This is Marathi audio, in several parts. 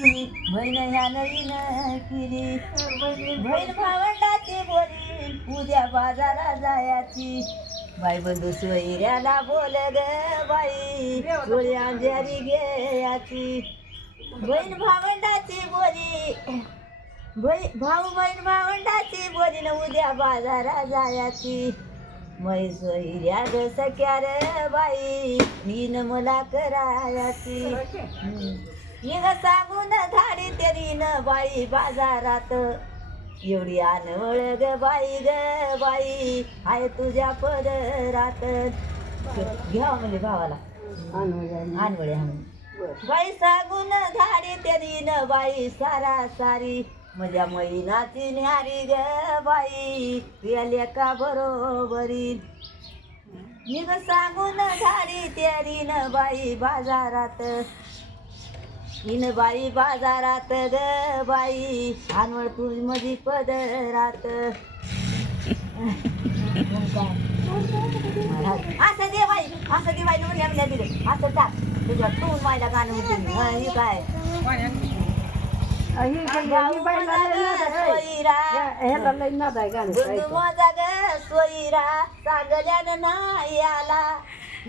बहीण ह्या नवीन केली. बहीण भावंडाची बोली उद्या बाजारा जायाची. बाई बंधू सोयऱ्याला बोल ग बाई चोळी अंजारी घ्यायची. बहीण भावंडाची बोली भाऊ बहीण भावंडाची बोली न उद्या बाजारा जायाची. मै सोयऱ्या ग सख्या रे बाई नीन मला करायाची. हिंग सांगून धाडी न बाई बाजारात. एवढी आनवळ ग बाई ग बाई आहे तुझ्या पदरात. घ्या म्हणजे भावाला आणवळे बाई सांगून धाडी तेरीन बाई सारा सारी. म्हणजे माझ्या मैनाची न्यारी ग बाई तुझ्या का बरोबरी. निघ सांगून धाडी न बाई बाजारात. इन बाई बाजारात ग बाई आणवळ तू मधी पदरात. असं दे बाई असं दे बाई म्हणून आपल्या दिले. असं टाक. तुझ्या तू माझ्या गाणं म्हणते हा, हे काय सोयरा. सांगल्यानं नाही आला.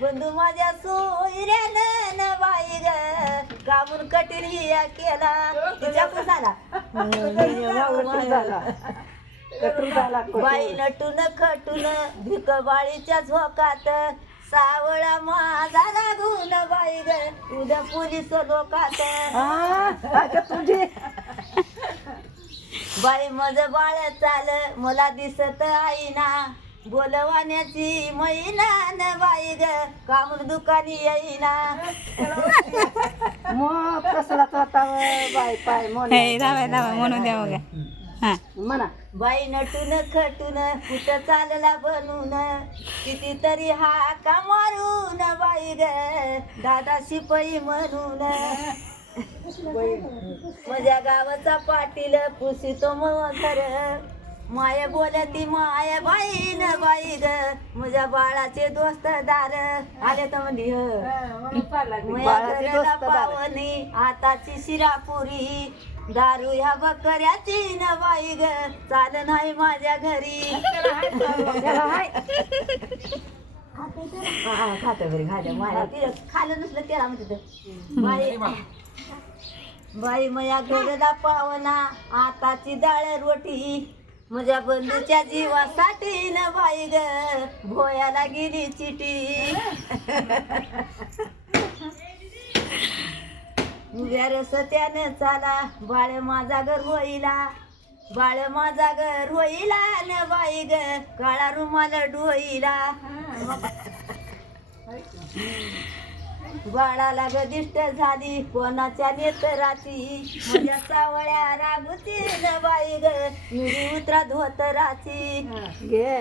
बंधू माझ्या सोयऱ्यानं न बाई ग. कामून कठीण हिया केला. तिच्या कुसाला बाई नटून खटून भिक बाळीच्या झोकात सावळा माझा लागून बाई ग उद्या पोलीस लोकात. बाई मज बाळ चाल मला दिसत आईना. बोलवाण्याची मैना न बाई ग कामून दुकानी येईना. हे दावा दावा म्हणून द्या बघा हा. म्हणा. बाई नटून खटून कुठं चालला बनून? कितीतरी हा का मारून बाई ग. दादा शिपई म्हणून. माझ्या गावाचा पाटील पुसितो मगर. माय बोलती माय बाई न बाई ग. माझ्या बाळाचे दोस्त दार. आले तर ह. दार. पावनी आताची शिरापुरी. दारू ह्या बकऱ्याची न बाई ग. चाल नाही माझ्या घरी. खातं खाल्लं नसलं त्याला. बाई बाई मया घरला पावना आताची डाळ रोटी. माझ्या बंधूच्या जीवासाठी न बाई ग भोयाला गेली चिटी उभ्या रस्त्यानं चाला बाळ माझा घर होईला. बाळ माझा घर होईला न बाई ग काळा रुमाल डोईला. बाळाला ग दिष्ट झाली कोणाच्या नेतराची? माझ्या सावळ्या रागुची न बाई ग मिरी उतरा धोतराची. घे.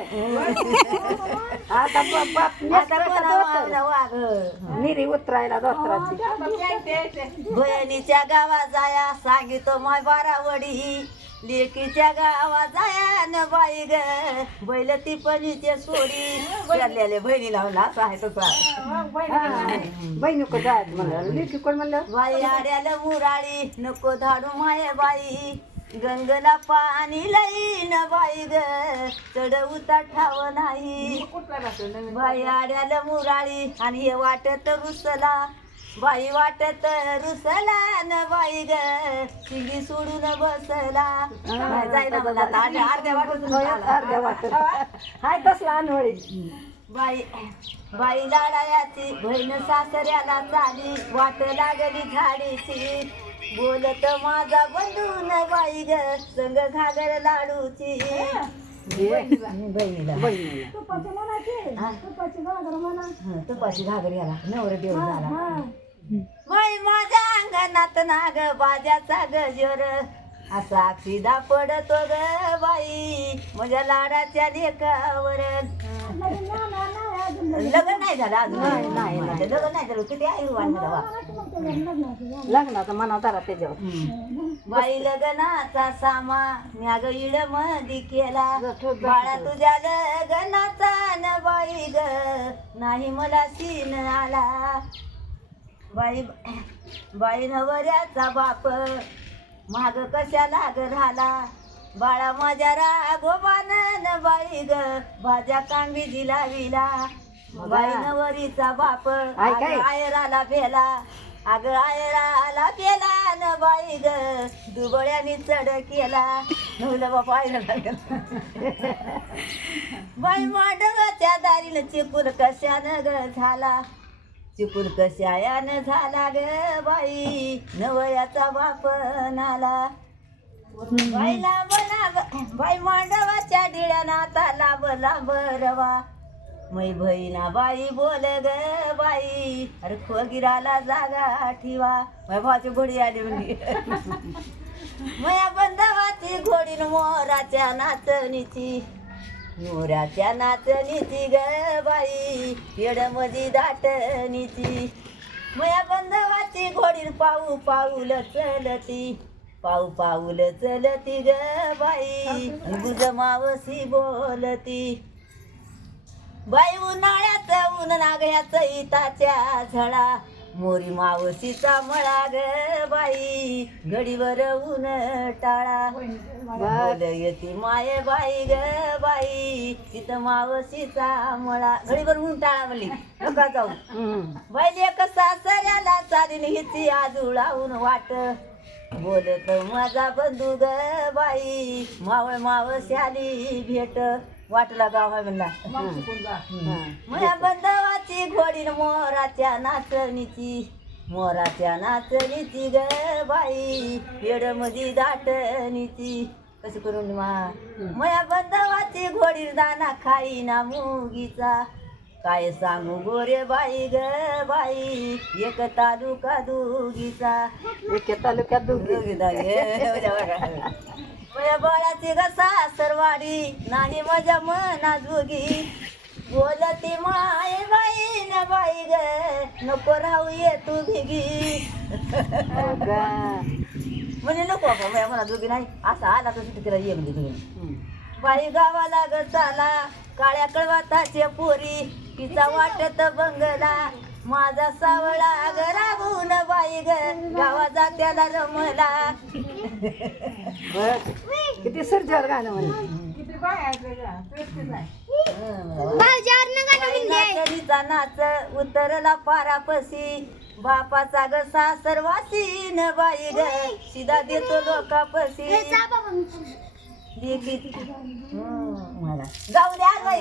आता बाप आता कोणा वाघ निरी उतरायला दोस्तराची बहिणीच्या गावा जाया सांगितो माय बारावडी. लेकीच्या गावा जाया न बाई ग. बैल ती पणीचे सोडी. चाललेले बहिणीला म्हणलं असं आहे तसं बहिणी को जायचं म्हणलं लेकी कोण म्हणलं? बाई आड्याला मुराळी नको धाडू माय बाई. गंगला पाणी लई न बाई ग. चढ उतार ठाव नाही बाई आड्याला मुराळी आणि हे वाटत रुसला. बाई वाटत रुसला न बाई ग. शिंगी सोडून बसला. जायला मला आता. अर्ध्या अर्ध्या वाटत अर्ध्या वाटत हाय तसला अनवळी. बाई बाई लाडायाची बहीण सासऱ्याला चाली. वाट लागली झाडीची. बोलत माझा बंधू न बाई ग. संग घागर लाडूची. हा? हं, तुपाची घागर याला. नवर देव झाला. बाई माझ्या अंगणात नाग बाजाचा गजर. असा अक्षिदा पडतो ग बाई. माझ्या लाडाच्या लेकावर. लग्न नाही झालं अजून. नाही, नाही. लग्न नाही झालं. किती आई लग्नाचा मनाव तारा त्याच्यावर. बाई लग्नाचा सामा म्याग इड मधी केला. बाळा तुझ्या लग्नाचा न बाई ग. नाही मला सीन आला. बाई बाई नवऱ्याचा बाप. माग कशाला ग राहिला? बाळा माझ्या रागोबान न बाई ग. भाज्या कांबी दिला विला बाई नवरीचा बाप. आयराला बेला अगं आयराला बेला न बाई ग. दुबळ्यानी चढ केला. नवलं बाप आयला लागला. बाई मांडवाच्या दारीला चिपूर कशानं ग झाला? चिपूर कशायानं झाला ग बाई? नवयाचा बाप नाला. बाई लांब लांब बाई मांडवाच्या डिळ्यानं आता लांब लांब रवा. मै बहिणा बाई बोल ग बाई अरे खोगिराला जागा ठेवा. माझ्या भावाची घोडी आली म्हणजे मया बंधवाची घोडी न मोराच्या नाचणीची मोराच्या नाचणीची ग बाई येडमधी दाटणीची. मया बंधवाची घोडील पाऊ पाऊल चलती पाऊ पाऊल चलती ग बाई गुजमावशी बोलती. बाई उन्हाळ्याचं ऊन नागयाचं इताच्या झडा मोरी मावशीचा मळा ग बाई घडीवर ऊन टाळा. बोल येते माये बाई ग बाई तिथं मावशीचा मळा. घडीवर ऊन टाळा म्हणली. नका जाऊ. बाई एक सासऱ्याला चालीन हिची आजुळावून वाट. बोलत माझा बंधू ग बाई मावळ मावशी आली भेट. वाटला गाव म्हणला. हा. माझ्या बंधवाची घोडी न मोराच्या नाचणीची मोराच्या नाचणीची ग बाई. पेड मधी दाटणीची कशी करून मा? माझ्या बंधवाची घोडी दाना खाई ना मुगीचा. काय सांगू गोरे बाई ग बाई? एक तालुका दुगीचा. एके तालुक्यात दोघी माझ्या बाळाची घसा सरवाडी नाही माझ्या मना जोगी. बोलती माय ग नको राहू ये तू भिगी. का? म्हणजे नको बाबा माझ्या मना जोगी नाही. असा आला तर तिला ये म्हणजे तुम्ही. बाई गावाला ग चाला काळ्या कळवाताचे पोरी तिचा वाटत बंगला. माझा सावळा ग रागून बाई ग गावाचा त्याला रमला. किती सर्जर गाणं म्हणे? नाच उतरला पारापसी बापाचा ग सासरवासी न बाई ग शिदा देतो लोकापसी मला जाऊ द्या बाई